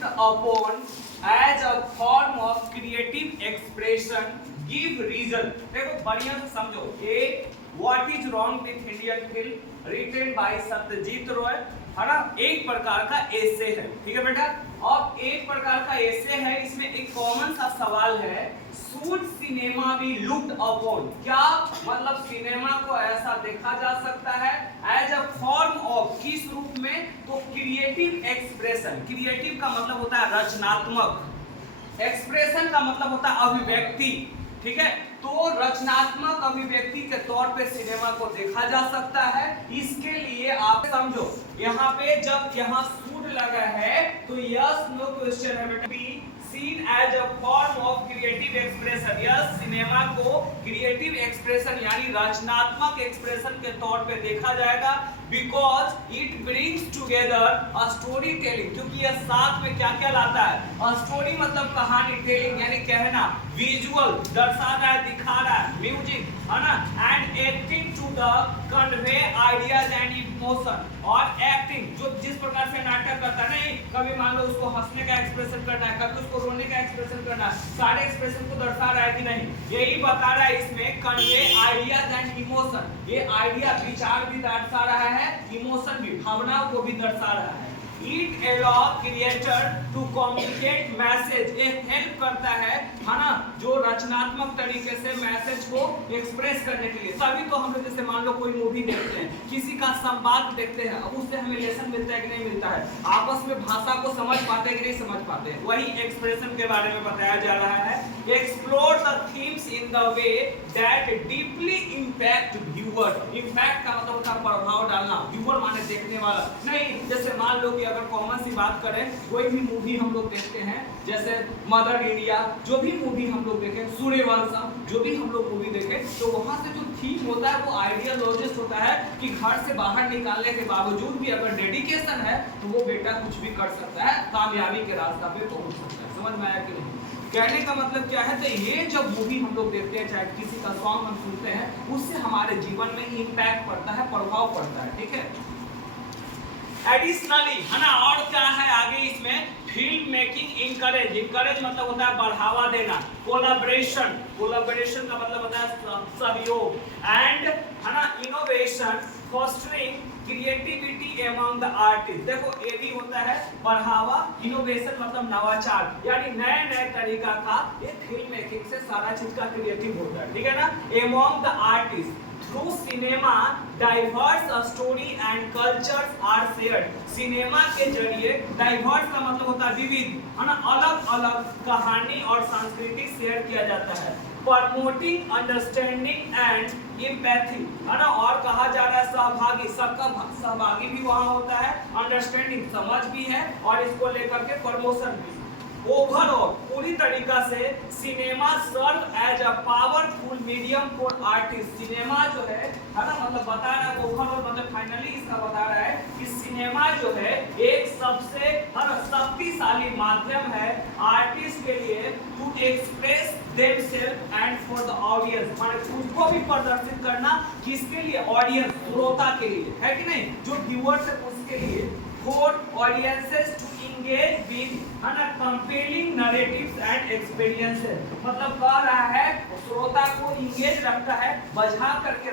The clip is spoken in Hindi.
looked upon as a form of creative expression give reason। देखो बढ़िया से समझो। A what is wrong with Indian film written by Satyajit Ray, है ना, एक प्रकार का एसे है, ठीक है बेटा। अब एक प्रकार का एसे है, इसमें एक कॉमन सा सवाल है, should cinema B looked upon, क्या मतलब सिनेमा को ऐसा देखा जा सकता है एज अ फॉर्म ऑफ, किस रूप में, तो क्रिएटिव एक्सप्रेशन। क्रिएटिव का मतलब होता है रचनात्मक, एक्सप्रेशन का मतलब होता है अभिव्यक्ति, ठीक है। तो रचनात्मक अभिव्यक्ति के तौर पे सिनेमा को देखा जा सकता है। इसके लिए आप समझो, यहाँ पे जब यहाँ शुड लगा है तो यस नो क्वेश्चन है बेटा, be seen as a form of creative expression. Yes cinema को क्रिएटिव एक्सप्रेशन यानी रचनात्मक एक्सप्रेशन के तौर पे देखा जाएगा, because it brings together a story telling, क्योंकि यह साथ में क्या क्या लाता है, अ स्टोरी मतलब कहानी, टेलिंग यानी कहना, विजुअल दर्शा रहा है, दिखा रहा है, म्यूजिक, है ना, and acting to the convey ideas and emotion, और एक्टिंग जो जिस प्रकार से नाटक करता है, नहीं कभी मान लो उसको हंसने का एक्सप्रेशन करना है, कभी उसको रोने का एक्सप्रेशन करना है, सारे एक्सप्रेशन को दर्शा रहा है कि नहीं, यही बता रहा है इसमें, कन्वे आइडियाज एंड इमोशन, ये आइडिया विचार भी दर्शा रहा है, इमोशन भी भावनाओं को भी दर्शा रहा है। It allow creator to communicate message, ये हेल्प करता है ना, जो रचनात्मक तरीके से मैसेज को एक्सप्रेस करने के लिए। तभी तो हम लोग जैसे मान लो कोई मूवी देखते हैं, किसी का संवाद देखते हैं, अब उससे हमें लेसन मिलता है कि नहीं मिलता है, आपस में भाषा को समझ पाते हैं कि नहीं समझ पाते हैं, वही एक्सप्रेशन के बारे में बताया जा रहा है। Explore the themes in the way that deeply impact viewer, impact का मतलब होता है प्रभाव डालना, व्यूअर माने देखने वाला, नहीं जैसे मान लो कि अगर कॉमन सी बात करें, कोई भी मूवी हम लोग देखते हैं, जैसे मदर इंडिया, जो भी मूवी हम लोग देखें, सूर्यवंशम, जो भी हम लोग मूवी देखें, तो वहां से जो थीम होता है वो आइडियोलॉजिस्ट होता है कि घर से बाहर निकालने के बावजूद भी अगर डेडिकेशन है तो वो बेटा कुछ भी कर सकता है, कामयाबी के रास्ता पे पहुंच सकता है। समझ में आया कि नहीं? कहने का मतलब क्या है, तो ये जब मूवी हम लोग देखते हैं, चाहे किसी का सॉन्ग हम सुनते हैं, उससे हमारे जीवन में इम्पैक्ट पड़ता है, प्रभाव पड़ता है, ठीक है। एडिशनली, है ना, और क्या है आगे इसमें, फिल्म मेकिंग इंकरेज, इंकरेज मतलब होता है बढ़ावा देना, कोलैबोरेशन, कोलैबोरेशन का मतलब होता है सहयोग, एंड है ना innovation, fostering creativity among the artist. देखो ये भी होता है बढ़ावा, इनोवेशन मतलब नवाचार, यानी नए नए तरीका का, ये फिल्म मेकिंग से सारा चीज का क्रिएटिव होता है, ठीक है ना। Among the artist through cinema diverse story and cultures are shared, cinema के जरिए डाइवर्स का मतलब होता है विविध, है ना, अलग अलग कहानी और संस्कृति शेयर किया जाता है। प्रमोटिंग अंडरस्टैंडिंग एंड एम्पैथी, है ना, और कहा जा रहा है सहभागी, सबका सहभागी भी वहां होता है, अंडरस्टैंडिंग समझ भी है, और इसको लेकर के प्रमोशन भी। ओवरऑल पूरी तरीका से cinema serve as a powerful medium for artist, cinema जो है ना, मतलब बता रहा है ओवरऑल, मतलब फाइनली इसका बता रहा है कि सिनेमा जो है एक सबसे शक्तिशाली माध्यम है आर्टिस्ट के लिए to express themselves and for the audience, माने उसको भी प्रदर्शित करना, किसके लिए, ऑडियंस, श्रोता के लिए, है कि नहीं, जो व्यूअर्स है उसके लिए, for audiences to engage with compelling narratives and experiences, मतलब कह रहा है श्रोता को इंगेज रखता है, बझा करके